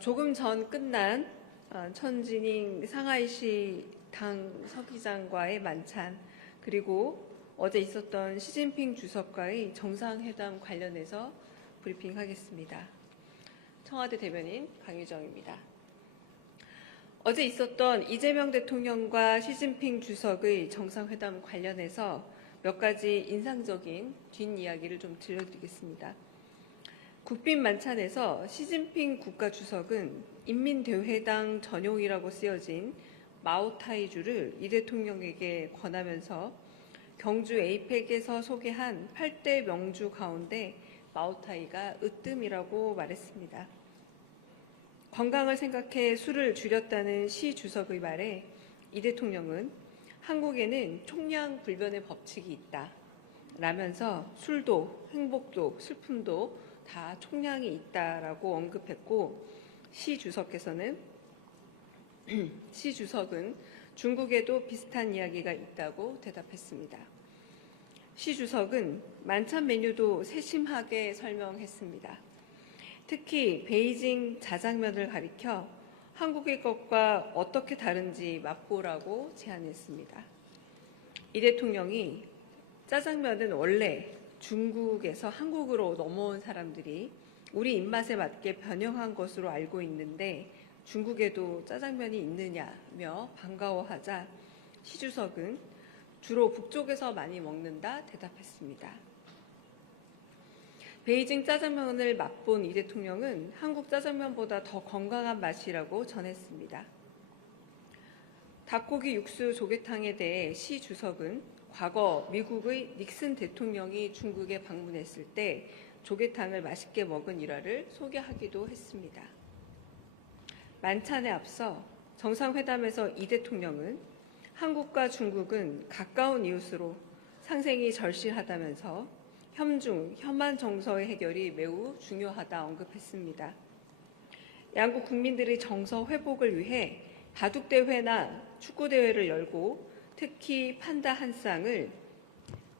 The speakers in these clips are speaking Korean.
조금 전 끝난 천지닝 상하이시 당 서기장과의 만찬, 그리고 어제 있었던 시진핑 주석과의 정상회담 관련해서 브리핑하겠습니다. 청와대 대변인 강유정입니다. 어제 있었던 이재명 대통령과 시진핑 주석의 정상회담 관련해서 몇 가지 인상적인 뒷이야기를 좀 들려드리겠습니다. 국빈 만찬에서 시진핑 국가주석은 인민대회당 전용이라고 쓰여진 마오타이주를 이 대통령에게 권하면서 경주 에이펙에서 소개한 8대 명주 가운데 마오타이가 으뜸이라고 말했습니다. 건강을 생각해 술을 줄였다는 시 주석의 말에 이 대통령은 한국에는 총량불변의 법칙이 있다 라면서 술도 행복도 슬픔도 다 총량이 있다라고 언급했고, 시 주석은 중국에도 비슷한 이야기가 있다고 대답했습니다. 시 주석은 만찬 메뉴도 세심하게 설명했습니다. 특히 베이징 자장면을 가리켜 한국의 것과 어떻게 다른지 맛보라고 제안했습니다. 이 대통령이 짜장면은 원래 중국에서 한국으로 넘어온 사람들이 우리 입맛에 맞게 변형한 것으로 알고 있는데 중국에도 짜장면이 있느냐며 반가워하자 시 주석은 주로 북쪽에서 많이 먹는다 대답했습니다. 베이징 짜장면을 맛본 이 대통령은 한국 짜장면보다 더 건강한 맛이라고 전했습니다. 닭고기 육수 조개탕에 대해 시 주석은 과거 미국의 닉슨 대통령이 중국에 방문했을 때 조개탕을 맛있게 먹은 일화를 소개하기도 했습니다. 만찬에 앞서 정상회담에서 이 대통령은 한국과 중국은 가까운 이웃으로 상생이 절실하다면서 혐중, 혐한 정서의 해결이 매우 중요하다 언급했습니다. 양국 국민들의 정서 회복을 위해 바둑대회나 축구대회를 열고 특히 판다 한 쌍을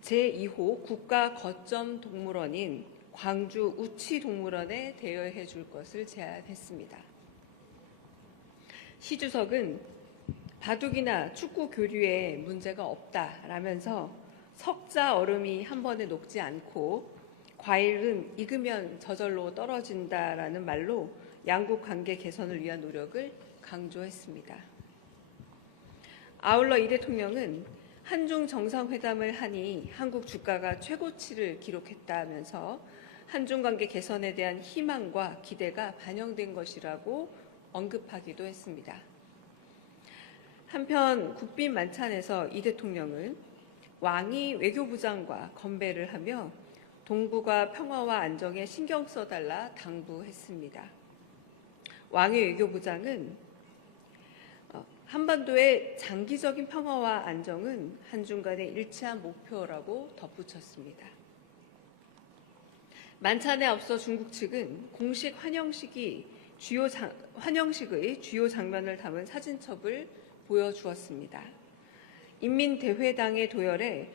제2호 국가 거점 동물원인 광주 우치동물원에 대여해 줄 것을 제안했습니다. 시 주석은 바둑이나 축구 교류에 문제가 없다라면서 석자 얼음이 한 번에 녹지 않고 과일은 익으면 저절로 떨어진다라는 말로 양국 관계 개선을 위한 노력을 강조했습니다. 아울러 이 대통령은 한중 정상회담을 하니 한국 주가가 최고치를 기록했다면서 한중 관계 개선에 대한 희망과 기대가 반영된 것이라고 언급하기도 했습니다. 한편 국빈 만찬에서 이 대통령은 왕이 외교부장과 건배를 하며 동북아 평화와 안정에 신경 써달라 당부했습니다. 왕의 외교부장은 한반도의 장기적인 평화와 안정은 한중 간의 일치한 목표라고 덧붙였습니다. 만찬에 앞서 중국 측은 공식 환영식의 주요 장면을 담은 사진첩을 보여주었습니다. 인민대회당의 도열에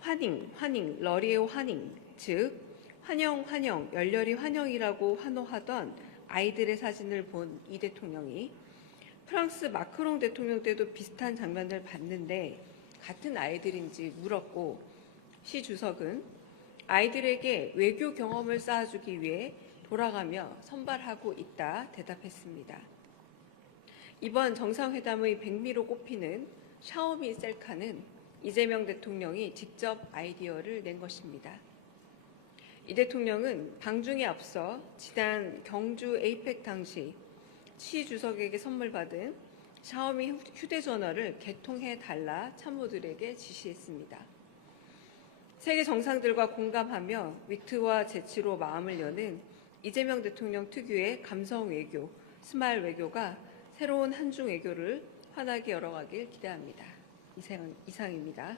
환영, 러리오 환영, 즉 환영, 열렬히 환영이라고 환호하던 아이들의 사진을 본 이 대통령이 프랑스 마크롱 대통령 때도 비슷한 장면을 봤는데 같은 아이들인지 물었고, 시 주석은 아이들에게 외교 경험을 쌓아주기 위해 돌아가며 선발하고 있다 대답했습니다. 이번 정상회담의 백미로 꼽히는 샤오미 셀카는 이재명 대통령이 직접 아이디어를 낸 것입니다. 이 대통령은 방중에 앞서 지난 경주 에이펙 당시 시 주석에게 선물 받은 샤오미 휴대전화를 개통해달라 참모들에게 지시했습니다. 세계 정상들과 공감하며 위트와 재치로 마음을 여는 이재명 대통령 특유의 감성 외교, 스마일 외교가 새로운 한중 외교를 환하게 열어가길 기대합니다. 이상입니다.